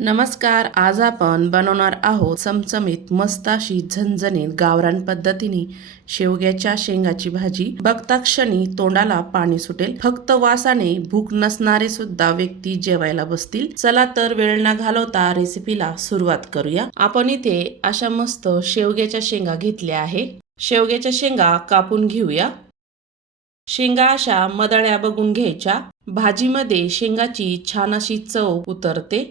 नमस्कार आज आपण बनवणार आहोत चमचमीत मस्त अशी झणझणीत गावरान पद्धतीने शेवग्याच्या शेंगाची भाजी. बघता क्षणी तोंडाला पाणी सुटेल. फक्त वासाने भूक नसणारे सुद्धा व्यक्ती जेवायला बसतील. चला तर वेळ न घालवता रेसिपीला सुरुवात करूया. आपण इथे अशा मस्त शेवग्याच्या शेंगा घेतल्या आहे. शेवग्याच्या शेंगा कापून घेऊया. शेंगा अशा मदळ्या बघून घ्यायच्या. भाजीमध्ये शेंगाची छान अशी चव उतरते.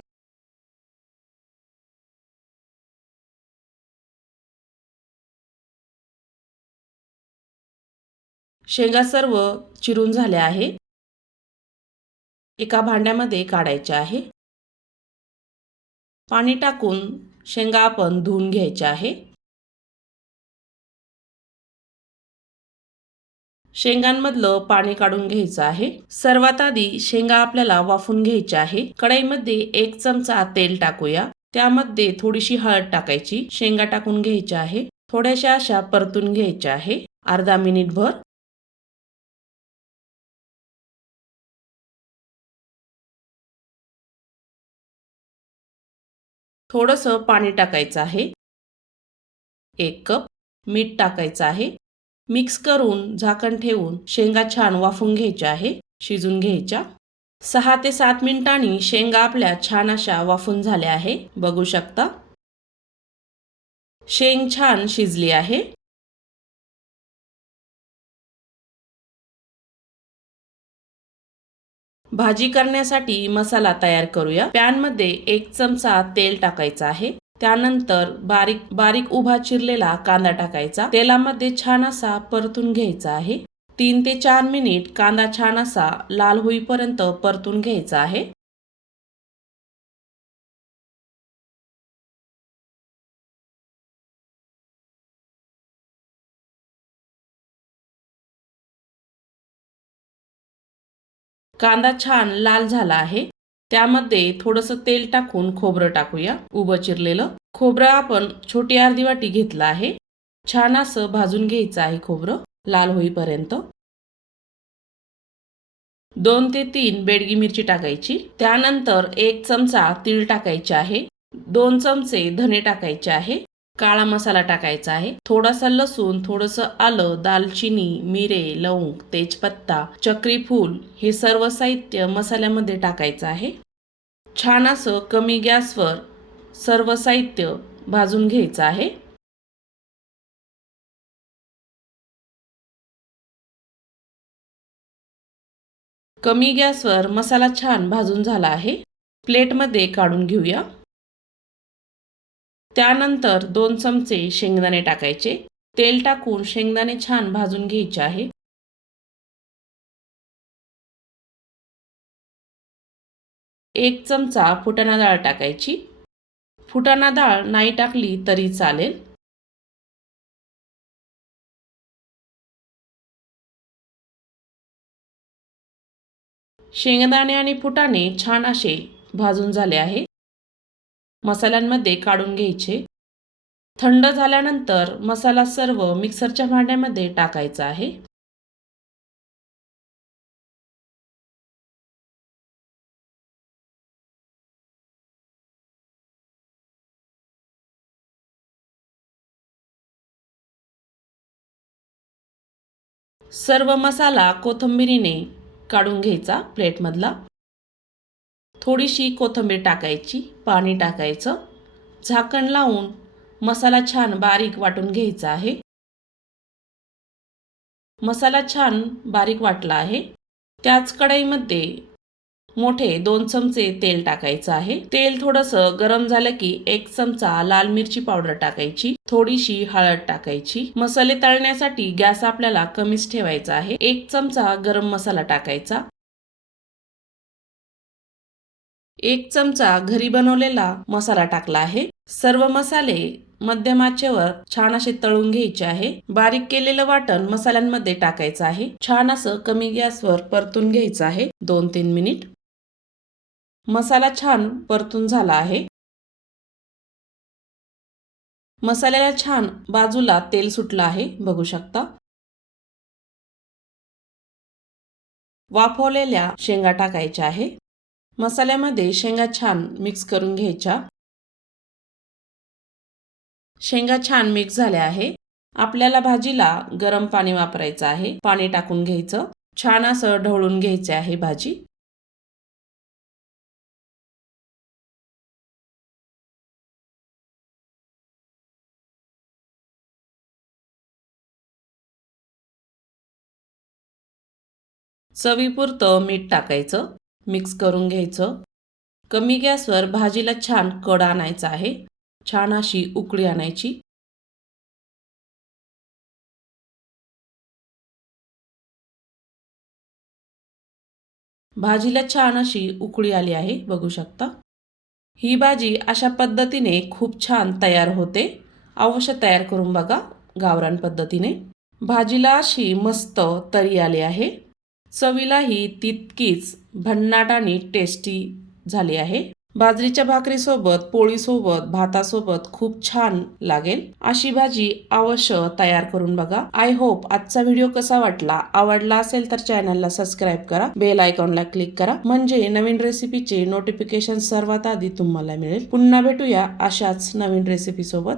शेंगा सर्व चिरून झाल्या आहे. एका भांड्यामध्ये काढायचे आहे. पाणी टाकून शेंगा आपण धुवून घ्यायच्या आहे. शेंगांमधलं पाणी काढून घ्यायचं आहे. सर्वात आधी शेंगा आपल्याला वाफून घ्यायच्या आहे. कढईमध्ये एक चमचा तेल टाकूया. त्यामध्ये थोडीशी हळद टाकायची. शेंगा टाकून घ्यायच्या आहे. थोड्याशा अशा परतून घ्यायच्या आहे. अर्धा मिनिट थोडंसं पाणी टाकायचं आहे. एक कप मीठ टाकायचं आहे. मिक्स करून झाकण ठेवून शेंगा छान वाफून घ्यायच्या आहे. शिजून घ्यायच्या. सहा ते सात मिनिटांनी शेंगा आपल्या छान अशा वाफून झाल्या आहे. बघू शकता. शेंग छान शिजली आहे. भाजी करण्यासाठी मसाला तयार करूया. पॅनमध्ये एक चमचा तेल टाकायचा आहे. त्यानंतर बारीक बारीक उभा चिरलेला कांदा टाकायचा. तेलामध्ये छान असा परतून घ्यायचा आहे. तीन ते चार मिनिट कांदा छान असा लाल होईपर्यंत परतून घ्यायचा आहे. कांदा छान लाल झाला आहे. त्यामध्ये थोडंसं तेल टाकून खोबरं टाकूया. उभं चिरलेलं. खोबरं आपण छोटी अर्धी वाटी घेतलं आहे. छान असं भाजून घ्यायचं आहे खोबरं. लाल होईपर्यंत. दोन ते तीन बेडगी मिरची टाकायची. त्यानंतर एक चमचा तीळ टाकायचे आहे. दोन चमचे धने टाकायचे आहे. काळा मसाला टाकायचा आहे. थोडासा लसूण थोडंसं आलं दालचिनी मिरे लवंग तेजपत्ता चक्रीफूल हे सर्व साहित्य मसाल्यामध्ये टाकायचं आहे. छान असं कमी गॅसवर सर्व साहित्य भाजून घ्यायचं आहे. कमी गॅसवर मसाला छान भाजून झाला आहे. प्लेटमध्ये काढून घेऊया. त्यानंतर दोन चमचे शेंगदाणे टाकायचे. तेल टाकून शेंगदाणे छान भाजून घ्यायचे आहे. एक चमचा फुटाणा डाळ टाकायची. फुटाणा डाळ नाही टाकली तरी चालेल. शेंगदाणे आणि फुटाणे छान असे भाजून झाले आहे मसाल्यांमध्ये काढून घ्यायचे. थंड झाल्यानंतर मसाला सर्व मिक्सरच्या भांड्यामध्ये टाकायचा आहे. सर्व मसाला कोथंबिरीने काढून घ्यायचा प्लेटमधला. थोडीशी कोथिंबीर टाकायची पाणी टाकायचं. झाकण लावून मसाला छान बारीक वाटून घ्यायचा आहे. मसाला छान बारीक वाटला आहे. त्याच कढईमध्ये मोठे दोन चमचे तेल टाकायचं आहे. तेल थोडंसं गरम झालं की एक चमचा लाल मिरची पावडर टाकायची. थोडीशी हळद टाकायची. मसाले तळण्यासाठी गॅस आपल्याला कमीच ठेवायचा आहे. एक चमचा गरम मसाला टाकायचा. एक चमचा घरी बनवलेला मसाला टाकला आहे. सर्व मसाले मध्यम आचेवर छान असे तळून घ्यायचे आहे. बारीक केलेलं वाटण मसाल्यांमध्ये टाकायचं आहे. छान असं कमी गॅसवर परतून घ्यायचं आहे. दोन तीन मिनिट. मसाला छान परतून झाला आहे. मसाल्याला छान बाजूला तेल सुटलं आहे. बघू शकता. वाफवलेल्या शेंगा टाकायच्या आहे. मसाल्यामध्ये शेंगा छान मिक्स करून घ्यायच्या. शेंगा छान मिक्स झाल्या आहे. आपल्याला भाजीला गरम पाणी वापरायचं आहे. पाणी टाकून घ्यायचं. छान असं ढवळून घ्यायचे आहे भाजी. चवीपुरतं मीठ टाकायचं. मिक्स करून घ्यायचं. कमी गॅसवर भाजीला छान कड आणायचा आहे. छान अशी उकळी आणायची. भाजीला छान अशी उकळी आली आहे बघू शकता. ही भाजी अशा पद्धतीने खूप छान तयार होते. अवश्य तयार करून बघा गावरान पद्धतीने. भाजीला अशी मस्त तरी आली आहे. चवीलाही तितकीच भन्नाट आणि टेस्टी झाली आहे. बाजरीच्या भाकरीसोबत पोळीसोबत भातासोबत खूप छान लागेल. अशी भाजी अवश्य तयार करून बघा. आय होप आजचा व्हिडिओ कसा वाटला आवडला असेल तर चॅनलला सबस्क्राईब करा. बेल आयकॉनला क्लिक करा. म्हणजे नवीन रेसिपीचे नोटिफिकेशन सर्वात आधी तुम्हाला मिळेल. पुन्हा भेटूया अशाच नवीन रेसिपी सोबत.